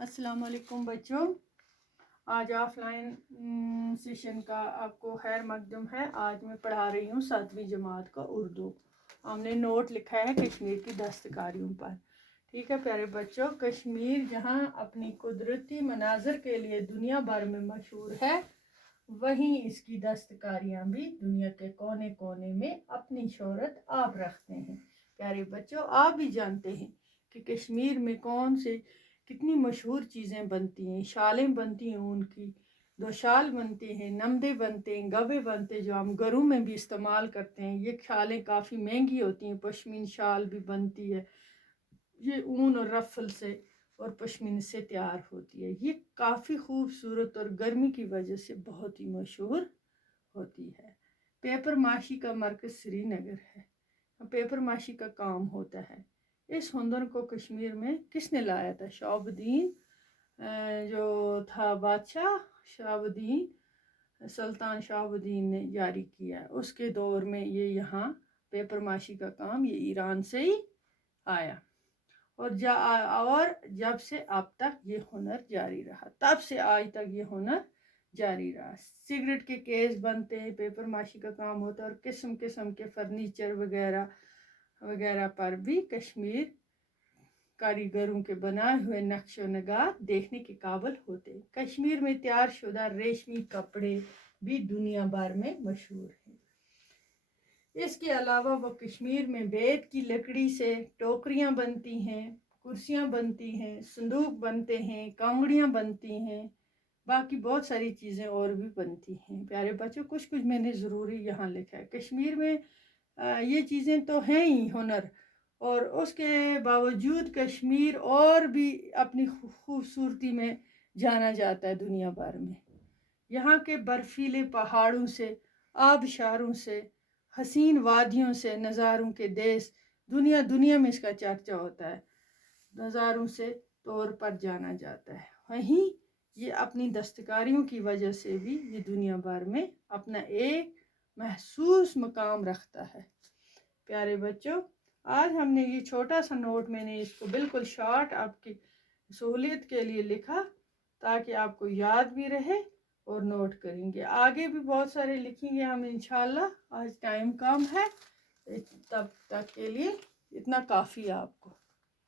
अस्सलाम वालेकुम बच्चों, आज ऑफलाइन सेशन का आपको खैर मकदम है। आज मैं पढ़ा रही हूँ 7वीं जमात का उर्दू। हमने नोट लिखा है कश्मीर की दस्तकारियों पर। ठीक है प्यारे बच्चों, कश्मीर जहाँ अपनी कुदरती मनाजर के लिए दुनिया भर में मशहूर है, वहीं इसकी दस्तकारियाँ भी दुनिया के कोने कोने में अपनी शोहरत आप रखते हैं। प्यारे बच्चों, आप भी जानते हैं कि कश्मीर में कौन से कितनी मशहूर चीज़ें बनती हैं। शालें बनती हैं, उनकी दो शाल बनते हैं, नमदे बनते हैं, गबे बनते हैं जो हम घरों में भी इस्तेमाल करते हैं। ये शालें काफ़ी महंगी होती हैं। पश्मीन शाल भी बनती है, ये ऊन और रफल से और पश्मीन से तैयार होती है। ये काफ़ी खूबसूरत और गर्मी की वजह से बहुत ही मशहूर होती है। पेपर माशी का मरकज़ श्रीनगर है, पेपर माशी का काम होता है। इस हुनर को कश्मीर में किसने लाया था? शहाबुद्दीन जो था बादशाह, शहाबुद्दीन सुल्तान शहाबुद्दीन ने जारी किया। उसके दौर में ये यहाँ पेपर माशी का काम ये ईरान से ही आया और जब से अब तक ये हुनर जारी रहा, तब से आज तक ये हुनर जारी रहा। सिगरेट के केस बनते हैं, पेपर माशी का काम होता है और किस्म किस्म के फर्नीचर वगैरह वगैरह पर भी कश्मीर कारीगरों के बनाए हुए नक्शो नगार देखने के काबिल होते। कश्मीर में तैयार शुदा रेशमी कपड़े भी दुनिया भर में मशहूर हैं। इसके अलावा वो कश्मीर में बेत की लकड़ी से टोकरियाँ बनती हैं, कुर्सियाँ बनती हैं, संदूक बनते हैं, कांगड़ियाँ बनती हैं, बाकी बहुत सारी चीज़ें और भी बनती हैं। प्यारे बच्चों, कुछ कुछ मैंने ज़रूरी यहाँ लिखा है। कश्मीर में ये चीज़ें तो हैं ही हुनर, और उसके बावजूद कश्मीर और भी अपनी खूबसूरती में जाना जाता है दुनिया भर में। यहाँ के बर्फीले पहाड़ों से, आबशारों से, हसीन वादियों से, नज़ारों के देश, दुनिया दुनिया में इसका चर्चा होता है। नज़ारों से तौर पर जाना जाता है। वहीं ये अपनी दस्तकारियों की वजह से भी ये दुनिया भर में अपना एक महसूस मकाम रखता है। प्यारे बच्चों, आज हमने ये छोटा सा नोट, मैंने इसको बिल्कुल शॉर्ट आपकी सहूलियत के लिए लिखा ताकि आपको याद भी रहे और नोट करेंगे। आगे भी बहुत सारे लिखेंगे हम इंशाल्लाह। आज टाइम कम है, तब तक के लिए इतना काफ़ी आप